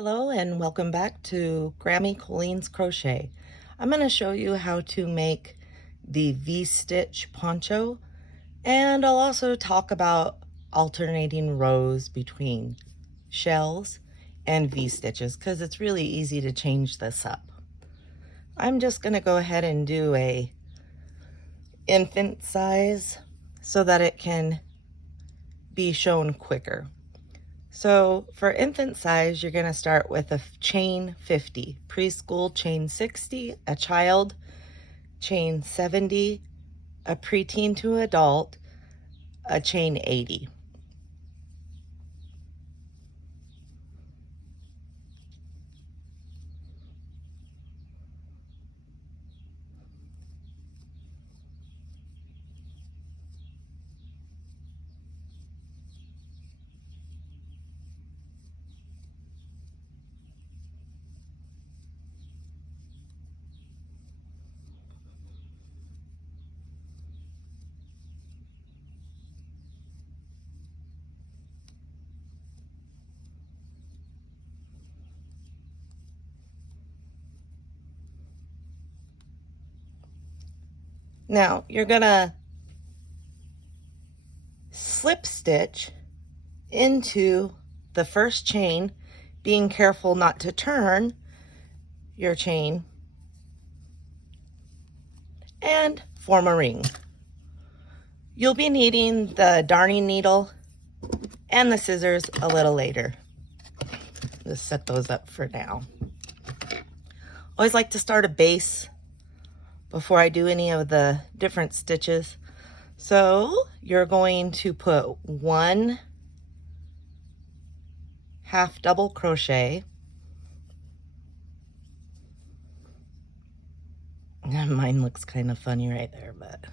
Hello and welcome back to Grammy Colleen's Crochet. I'm going to show you how to make the V-stitch poncho, and I'll also talk about alternating rows between shells and V-stitches because it's really easy to change this up. I'm just going to go ahead and do a infant size so that it can be shown quicker. So for infant size, you're going to start with a chain 50, preschool chain 60, a child chain 70, a preteen to adult, a chain 80. Now you're going to slip stitch into the first chain, being careful not to turn your chain, and form a ring. You'll be needing the darning needle and the scissors a little later. Just set those up for now. Always like to start a base before I do any of the different stitches. So you're going to put one half double crochet, mine looks kind of funny right there, but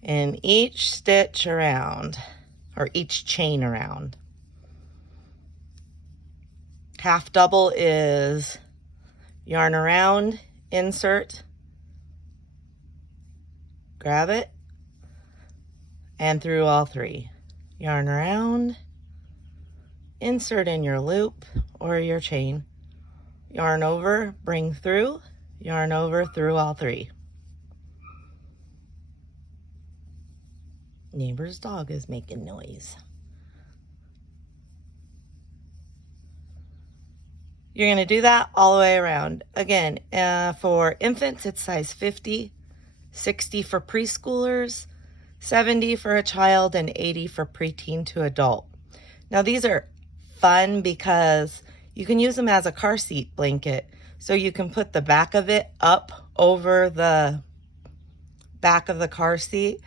in each stitch around, or each chain around. Half double is yarn around, insert, grab it, and through all three. Yarn around, insert in your loop or your chain, yarn over, bring through, yarn over through all three. Neighbor's dog is making noise. You're going to do that all the way around. Again, for infants, it's size 50, 60 for preschoolers, 70 for a child, and 80 for preteen to adult. Now these are fun because you can use them as a car seat blanket. So you can put the back of it up over the back of the car seat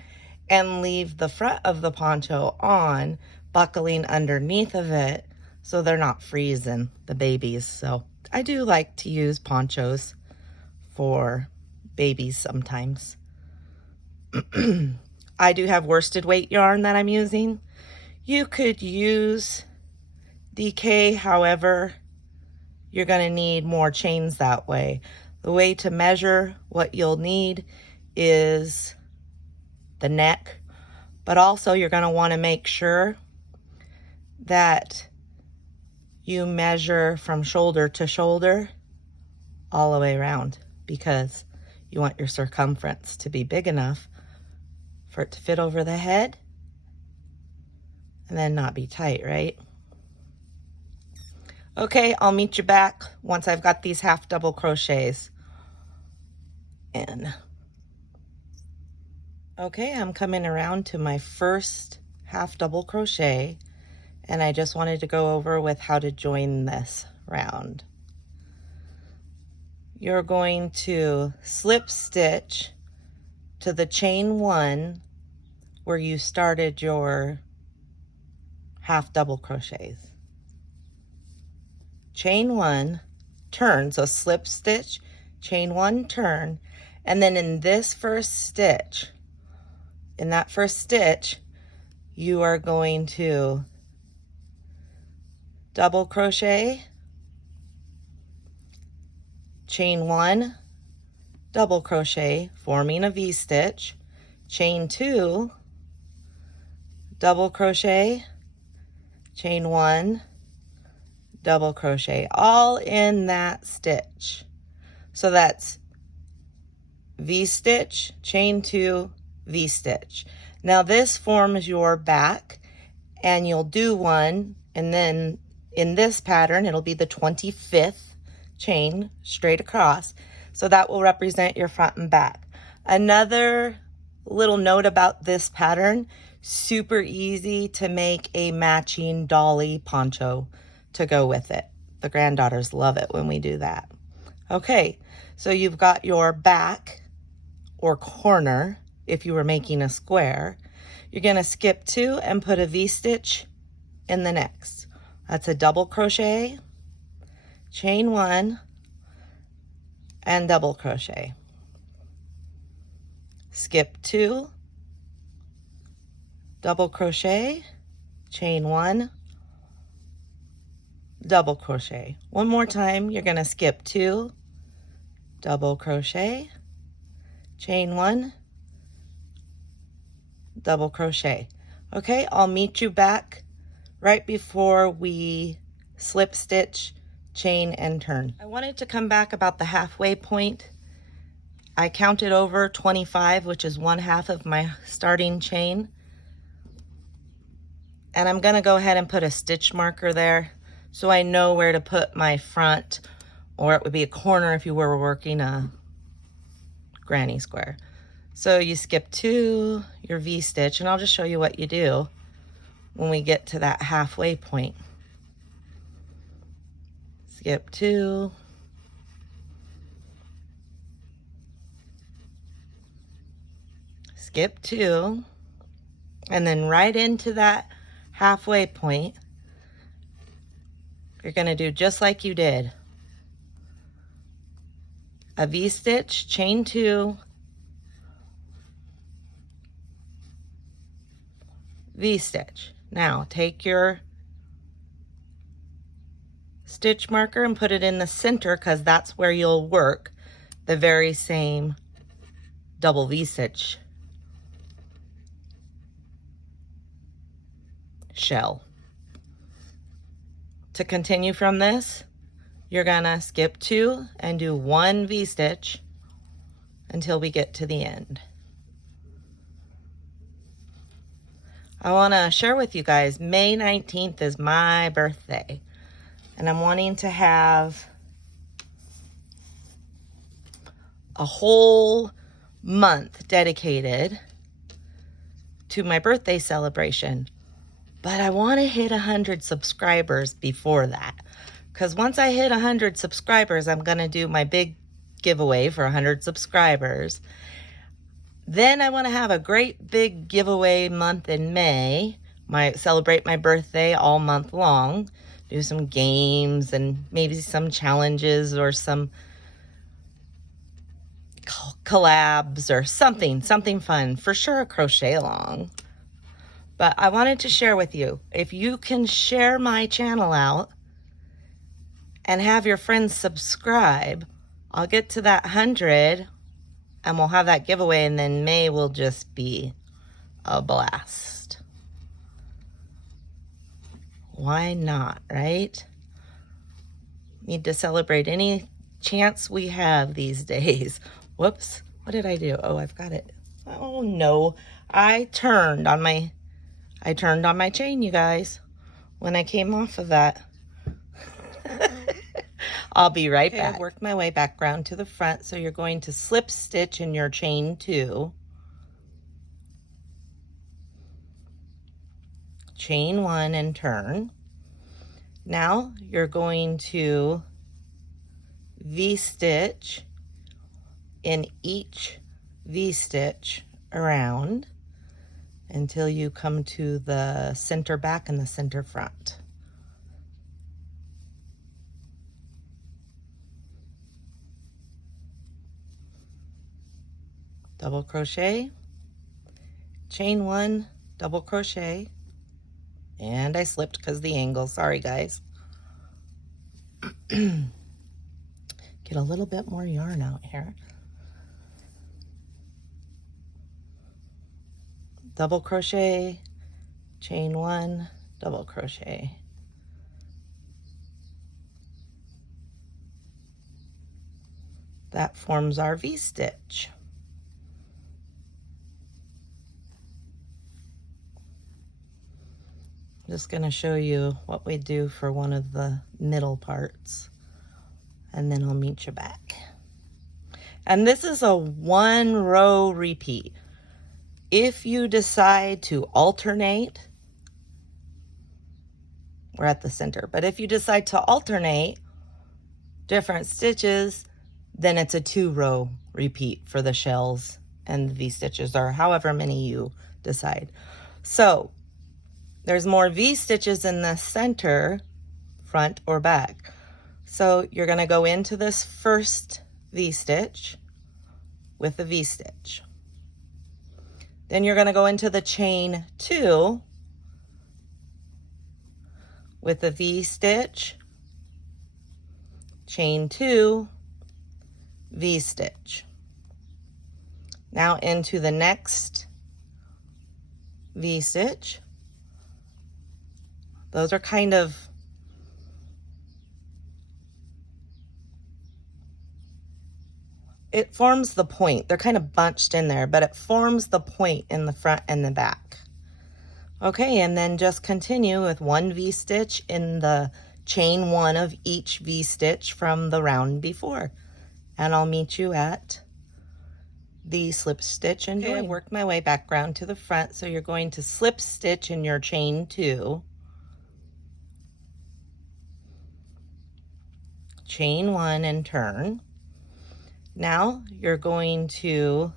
and leave the front of the poncho on, buckling underneath of it so they're not freezing the babies. So I do like to use ponchos for babies sometimes. I do have worsted weight yarn that I'm using. You could use DK, however, you're going to need more chains that way. The way to measure what you'll need is the neck, but also you're going to want to make sure that you measure from shoulder to shoulder all the way around, because you want your circumference to be big enough for it to fit over the head and then not be tight, right? Okay, I'll meet you back once I've got these half double crochets in. Okay, I'm coming around to my first half double crochet, and I just wanted to go over with how to join this round. You're going to slip stitch to the chain 1 where you started your half double crochets. Chain 1, turn, so slip stitch, chain 1, turn, and then in this first stitch, in that first stitch, you are going to double crochet, chain 1, double crochet, forming a V-stitch, chain 2, double crochet, chain 1, double crochet, all in that stitch. So that's V-stitch, chain 2, V-stitch. Now this forms your back, and you'll do one, and then in this pattern it'll be the 25th chain straight across. So that will represent your front and back. Another little note about this pattern, super easy to make a matching dolly poncho to go with it. The granddaughters love it when we do that. Okay, so you've got your back or corner if you were making a square. You're going to skip 2 and put a V-stitch in the next. That's a double crochet, chain 1, and double crochet. Skip 2, double crochet, chain 1, double crochet. One more time, you're going to skip 2, double crochet, chain 1, double crochet. Okay, I'll meet you back right before we slip stitch, chain, and turn. I wanted to come back about the halfway point. I counted over 25, which is 1/2 of my starting chain. And I'm gonna go ahead and put a stitch marker there so I know where to put my front, or it would be a corner if you were working a granny square. So you skip 2, your V-stitch, and I'll just show you what you do when we get to that halfway point. Skip 2, skip 2, and then right into that halfway point, you're going to do just like you did. A V-stitch, chain 2, V-stitch. Now take your stitch marker and put it in the center, because that's where you'll work the very same double V-stitch shell. To continue from this, you're gonna skip 2 and do 1 V-stitch until we get to the end. I want to share with you guys, May 19th is my birthday, and I'm wanting to have a whole month dedicated to my birthday celebration. But I want to hit 100 subscribers before that, because once I hit 100 subscribers, I'm going to do my big giveaway for 100 subscribers. Then I want to have a great big giveaway month in May, celebrate my birthday all month long, do some games and maybe some challenges or some collabs or something fun, for sure a crochet along. But I wanted to share with you, if you can share my channel out and have your friends subscribe, I'll get to that 100 and we'll have that giveaway, and then May will just be a blast. Why not, right? Need to celebrate any chance we have these days. Whoops, what did I do? Oh, I've got it. Oh no, I turned on my chain, you guys, when I came off of that. I'll be right back. I've worked my way back around to the front, so you're going to slip stitch in your chain 2, chain 1, and turn. Now you're going to V-stitch in each V-stitch around until you come to the center back and the center front. Double crochet, chain 1, double crochet, and I slipped because the angle, sorry guys. Get a little bit more yarn out here. Double crochet, chain 1, double crochet. That forms our V-stitch. I'm just going to show you what we do for one of the middle parts, and then I'll meet you back. And this is a 1 row repeat. If you decide to alternate, we're at the center, but if you decide to alternate different stitches, then it's a 2 row repeat for the shells and the V-stitches, or however many you decide. So there's more V-stitches in the center, front or back. So you're going to go into this first V-stitch with a V-stitch. Then you're going to go into the chain 2 with a V-stitch, chain 2, V-stitch. Now into the next V-stitch. Those are kind of it forms the point. They're kind of bunched in there, but it forms the point in the front and the back. Okay, and then just continue with 1 V-stitch in the chain 1 of each V-stitch from the round before. And I'll meet you at the slip stitch and join. I've worked my way back round to the front, so you're going to slip stitch in your chain 2, chain 1 and turn. Now you're going to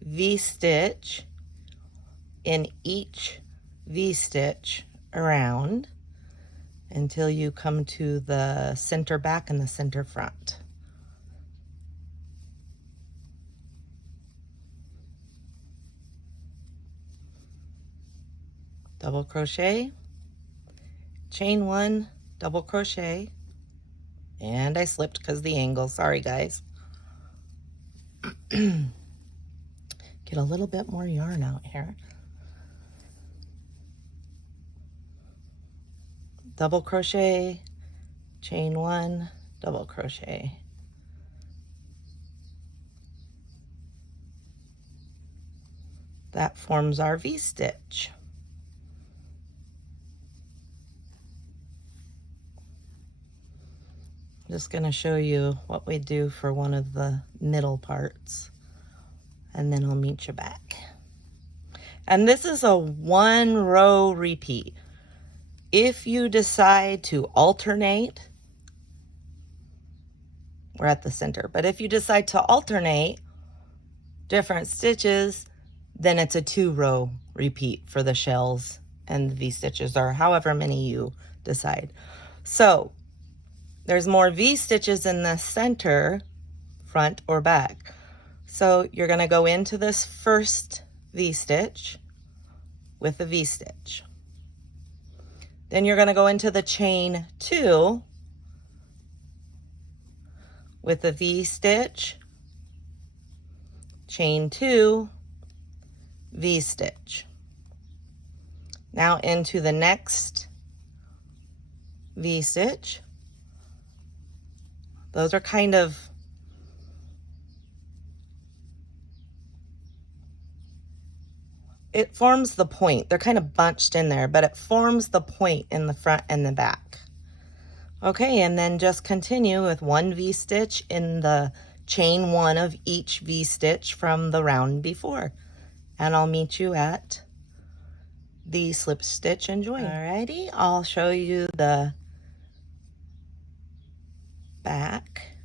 V-stitch in each V-stitch around until you come to the center back and the center front. Double crochet, chain 1, double crochet, and I slipped because the angle, sorry guys. Get a little bit more yarn out here. Double crochet, chain 1, double crochet. That forms our V-stitch. I'm just going to show you what we do for one of the middle parts, and then I'll meet you back. And this is a 1 row repeat. If you decide to alternate, we're at the center, but if you decide to alternate different stitches, then it's a 2 row repeat for the shells and the V-stitches, or however many you decide. So there's more V-stitches in the center, front or back. So you're going to go into this first V-stitch with a V-stitch. Then you're going to go into the chain 2 with a V-stitch, chain 2, V-stitch. Now into the next V-stitch. Those are kind of it forms the point. They're kind of bunched in there, but it forms the point in the front and the back. Okay, and then just continue with 1 V-stitch in the chain 1 of each V-stitch from the round before. And I'll meet you at the slip stitch and join. Alrighty, I'll show you the back.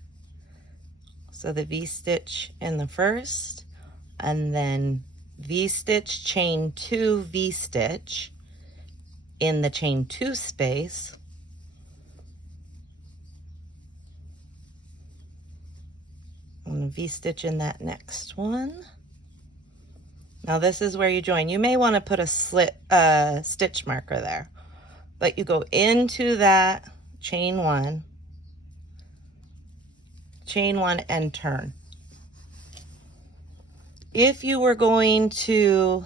So the V-stitch in the first, and then V-stitch, chain 2, V-stitch in the chain 2 space, and V-stitch in that next one. Now this is where you join. You may want to put a stitch marker there, but you go into that chain 1, and turn. If you were going to,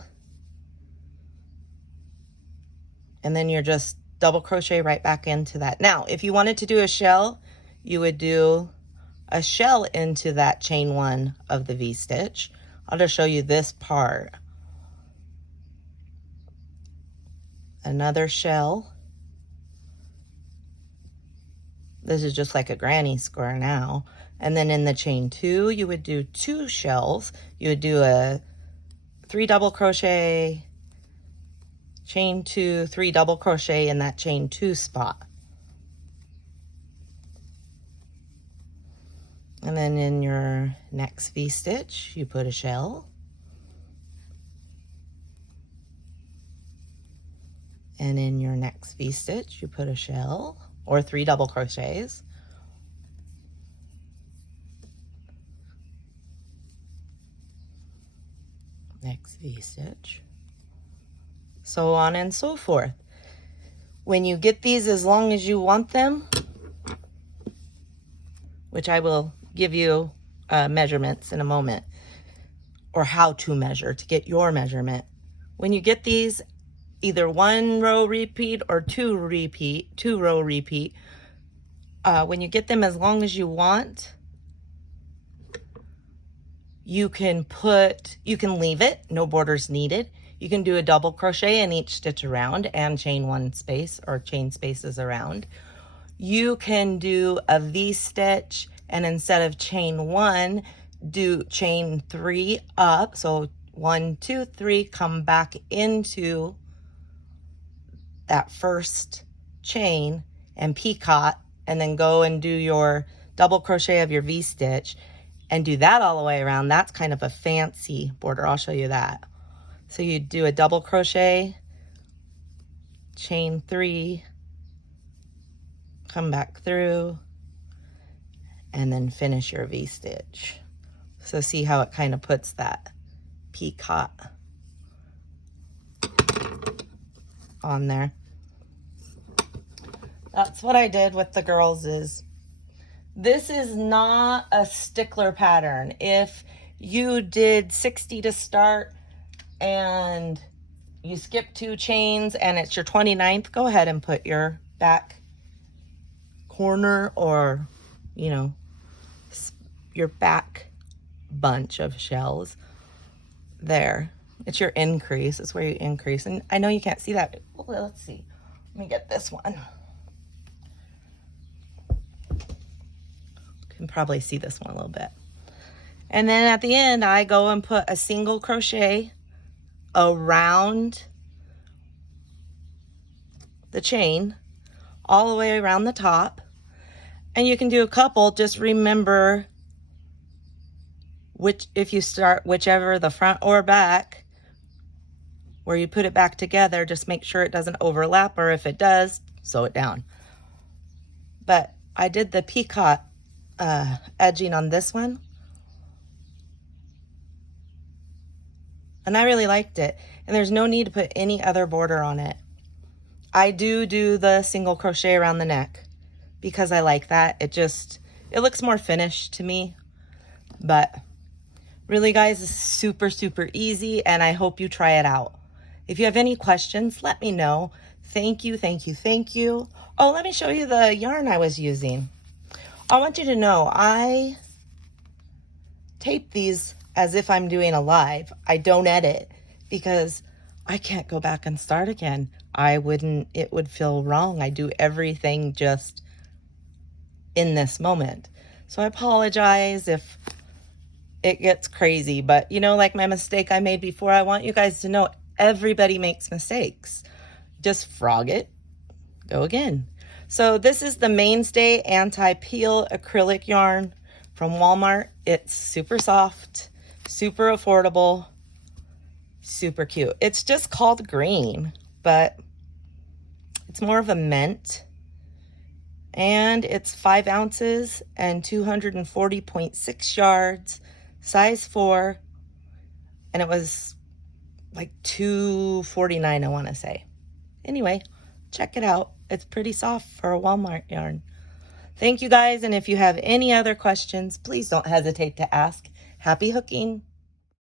and then you're just double crochet right back into that. Now, if you wanted to do a shell, you would do a shell into that chain 1 of the V-stitch. I'll just show you this part. Another shell. This is just like a granny square now. And then in the chain 2, you would do 2 shells. You would do a 3 double crochet, chain 2, 3 double crochet in that chain 2 spot. And then in your next V-stitch, you put a shell. And in your next V-stitch, you put a shell or 3 double crochets. Next V-stitch. So on and so forth. When you get these as long as you want them, which I will give you measurements in a moment, or how to measure to get your measurement. When you get these, either 1 row repeat or 2 row repeat, when you get them as long as you want, you can leave it, no borders needed. You can do a double crochet in each stitch around and chain 1 space or chain spaces around. You can do a V-stitch, and instead of chain 1, do chain 3 up. So 1, 2, 3, come back into that first chain and picot, and then go and do your double crochet of your V-stitch and do that all the way around. That's kind of a fancy border. I'll show you that. So you do a double crochet, chain 3, come back through, and then finish your V-stitch. So see how it kind of puts that picot on there. That's what I did with the girls. This is not a stickler pattern. If you did 60 to start and you skip 2 chains and it's your 29th, go ahead and put your back corner, or you know, your back bunch of shells there. It's your increase. It's where you increase. And I know you can't see that. Well, let's see. Let me get this one. You can probably see this one a little bit. And then at the end, I go and put a single crochet around the chain all the way around the top. And you can do a couple. Just remember, if you start whichever, the front or back, where you put it back together, just make sure it doesn't overlap, or if it does, sew it down. But I did the picot edging on this one, and I really liked it. And there's no need to put any other border on it. I do the single crochet around the neck because I like that. It looks more finished to me. But really, guys, it's super, super easy, and I hope you try it out. If you have any questions, let me know. Thank you, thank you, thank you. Oh, let me show you the yarn I was using. I want you to know I tape these as if I'm doing a live. I don't edit because I can't go back and start again. It would feel wrong. I do everything just in this moment. So I apologize if it gets crazy, but you know, like my mistake I made before, I want you guys to know everybody makes mistakes. Just frog it, go again. So this is the Mainstay Anti-Peel acrylic yarn from Walmart. It's super soft, super affordable, super cute. It's just called green, but it's more of a mint. And it's 5 ounces and 240.6 yards, size 4. And it was like $2.49, I want to say. Anyway, check it out. It's pretty soft for a Walmart yarn. Thank you, guys. And if you have any other questions, please don't hesitate to ask. Happy hooking.